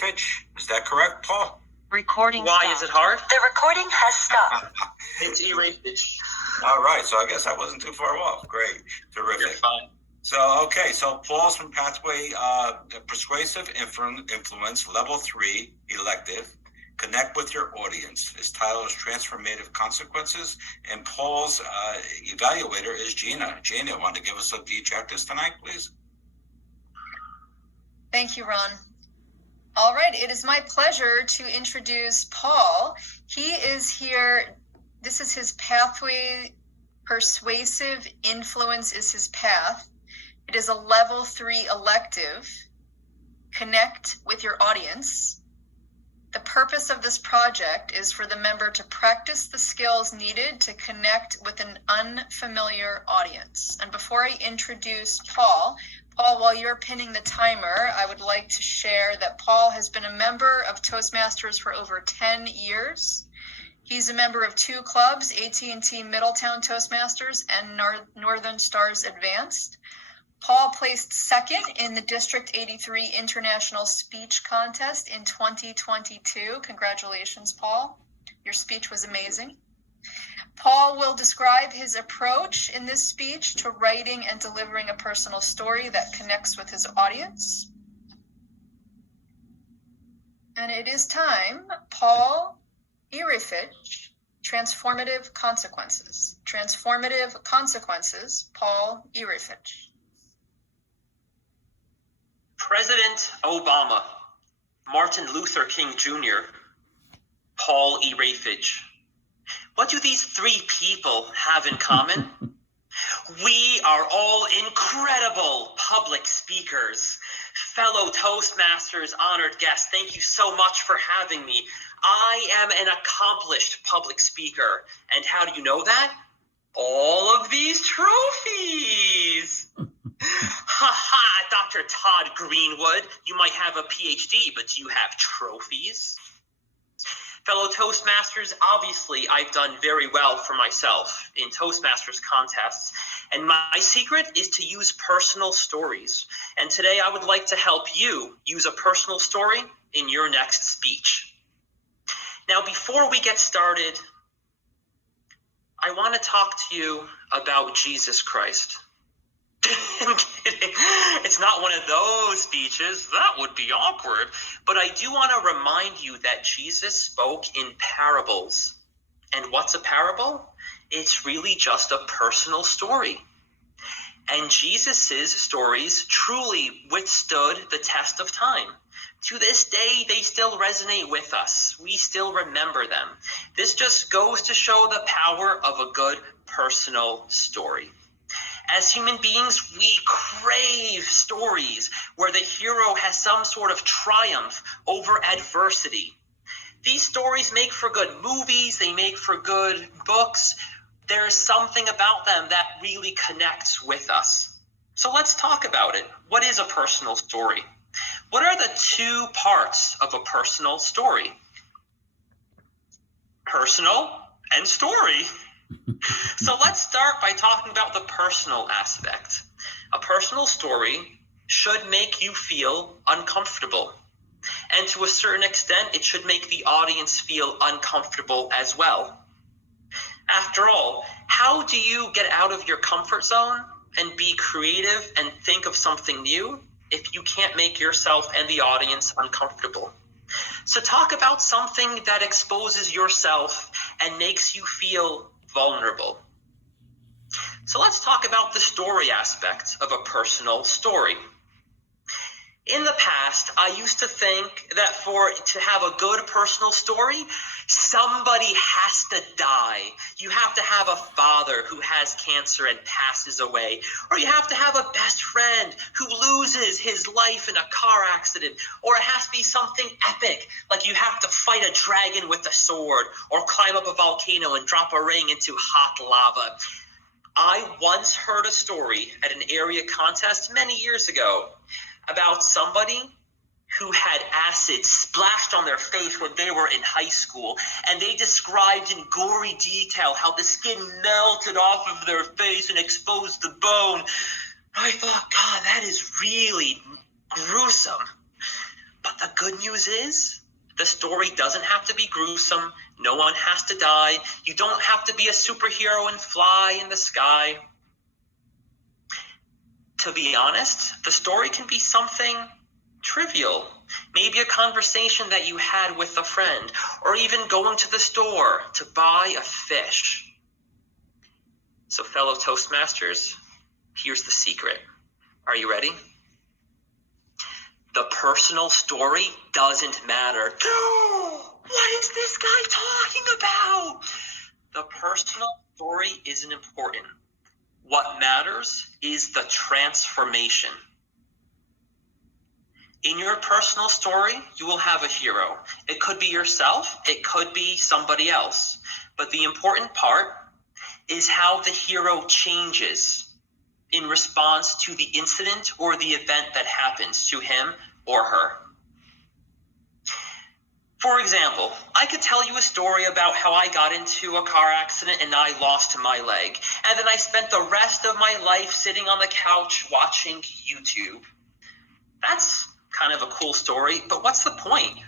Ireifej. Is that correct, Paul? Recording Why stopped. is it hard? The recording has stopped. It's Ireifej. All right, so I guess I wasn't too far off. Great, terrific. You're fine. So, okay, so Paul's from Pathway Persuasive Influence, Level 3, elective. Connect with your audience. His title is Transformative Consequences, and Paul's evaluator is Gina. Gina, want to give us the objectives tonight, please? Thank you, Ron. All right, it is my pleasure to introduce Paul. He is here. This is his Pathway Persuasive Influence is his path. It is a level 3 elective. Connect with your audience. The purpose of this project is for the member to practice the skills needed to connect with an unfamiliar audience. And before I introduce Paul, while you're pinning the timer, I would like to share that Paul has been a member of Toastmasters for over 10 years. He's a member of 2 clubs, AT&T Middletown Toastmasters and Northern Stars Advanced. Paul placed second in the District 83 International Speech Contest in 2022. Congratulations, Paul. Your speech was amazing. Paul will describe his approach in this speech to writing and delivering a personal story that connects with his audience. And it is time, Paul Ireifej, Transformative Consequences. Transformative Consequences, Paul Ireifej. President Obama, Martin Luther King Jr., Paul Ireifej. What do these 3 people have in common? We are all incredible public speakers. Fellow Toastmasters, honored guests, thank you so much for having me. I am an accomplished public speaker. And how do you know that? All of these trophies. Ha ha, Dr. Todd Greenwood, you might have a PhD, but do you have trophies? Fellow Toastmasters, obviously I've done very well for myself in Toastmasters contests, and my secret is to use personal stories. And today I would like to help you use a personal story in your next speech. Now, before we get started, I want to talk to you about Jesus Christ. I'm kidding. It's not one of those speeches. That would be awkward. But I do want to remind you that Jesus spoke in parables. And what's a parable? It's really just a personal story. And Jesus's stories truly withstood the test of time. To this day, they still resonate with us. We still remember them. This just goes to show the power of a good personal story. As human beings, we crave stories where the hero has some sort of triumph over adversity. These stories make for good movies, they make for good books. There's something about them that really connects with us. So let's talk about it. What is a personal story? What are the 2 parts of a personal story? Personal and story. So let's start by talking about the personal aspect. A personal story should make you feel uncomfortable. And to a certain extent, it should make the audience feel uncomfortable as well. After all, how do you get out of your comfort zone and be creative and think of something new if you can't make yourself and the audience uncomfortable? So talk about something that exposes yourself and makes you feel vulnerable. So let's talk about the story aspect of a personal story. In the past, I used to think that to have a good personal story, somebody has to die. You have to have a father who has cancer and passes away, or you have to have a best friend who loses his life in a car accident, or it has to be something epic, like you have to fight a dragon with a sword, or climb up a volcano and drop a ring into hot lava. I once heard a story at an area contest many years ago about somebody who had acid splashed on their face when they were in high school, and they described in gory detail how the skin melted off of their face and exposed the bone. I thought, God, that is really gruesome. But the good news is, the story doesn't have to be gruesome. No one has to die. You don't have to be a superhero and fly in the sky. To be honest, the story can be something trivial. Maybe a conversation that you had with a friend, or even going to the store to buy a fish. So fellow Toastmasters, here's the secret. Are you ready? The personal story doesn't matter. What is this guy talking about? The personal story isn't important. What matters is the transformation. In your personal story, you will have a hero. It could be yourself, it could be somebody else. But the important part is how the hero changes in response to the incident or the event that happens to him or her. For example, I could tell you a story about how I got into a car accident and I lost my leg, and then I spent the rest of my life sitting on the couch watching YouTube. That's kind of a cool story, but what's the point?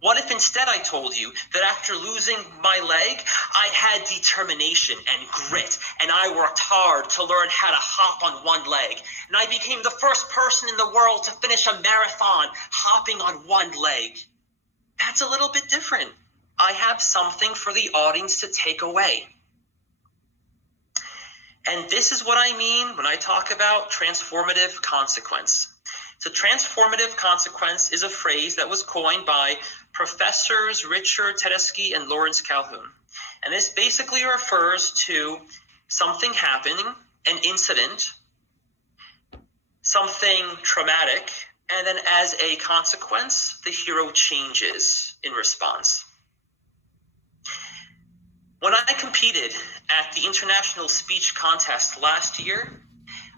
What if instead I told you that after losing my leg, I had determination and grit, and I worked hard to learn how to hop on one leg, and I became the first person in the world to finish a marathon hopping on one leg? That's a little bit different. I have something for the audience to take away. And this is what I mean when I talk about transformative consequence. So transformative consequence is a phrase that was coined by Professors Richard Tedeschi and Lawrence Calhoun. And this basically refers to something happening, an incident, something traumatic, and then as a consequence, the hero changes in response. When I competed at the International Speech Contest last year,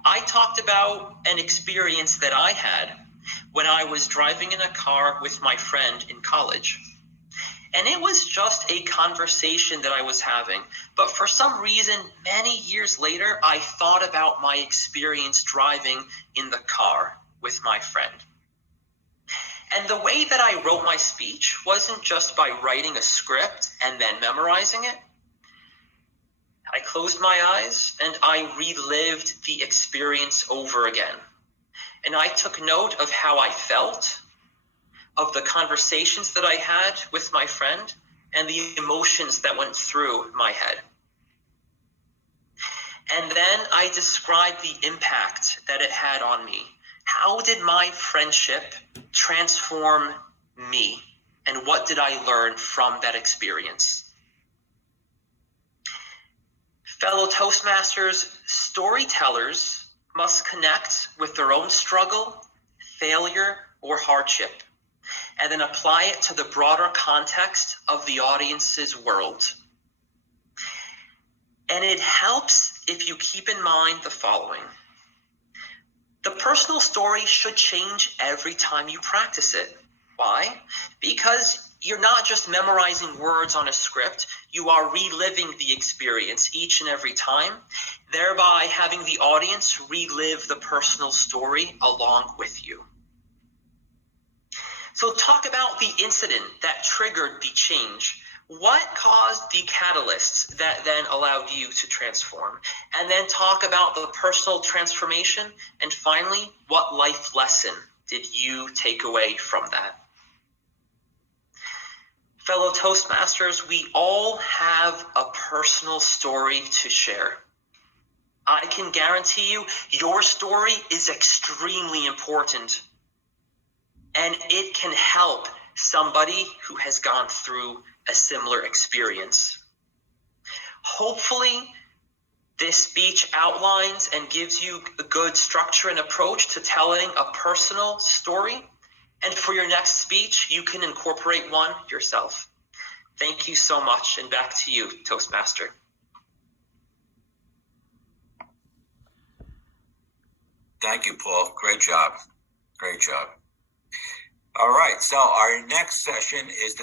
I talked about an experience that I had when I was driving in a car with my friend in college. And it was just a conversation that I was having. But for some reason, many years later, I thought about my experience driving in the car with my friend. And the way that I wrote my speech wasn't just by writing a script and then memorizing it. I closed my eyes and I relived the experience over again. And I took note of how I felt, of the conversations that I had with my friend, and the emotions that went through my head. And then I described the impact that it had on me. How did my friendship transform me? And what did I learn from that experience? Fellow Toastmasters, storytellers must connect with their own struggle, failure, or hardship, and then apply it to the broader context of the audience's world. And it helps if you keep in mind the following. The personal story should change every time you practice it. Why? Because you're not just memorizing words on a script, you are reliving the experience each and every time, thereby having the audience relive the personal story along with you. So talk about the incident that triggered the change. What caused the catalysts that then allowed you to transform? And then talk about the personal transformation. And finally, what life lesson did you take away from that? Fellow Toastmasters, we all have a personal story to share. I can guarantee you, your story is extremely important. And it can help somebody who has gone through a similar experience. Hopefully, this speech outlines and gives you a good structure and approach to telling a personal story. And for your next speech, you can incorporate one yourself. Thank you so much, and back to you, Toastmaster. Thank you, Paul. Great job. Great job. All right, so our next session is the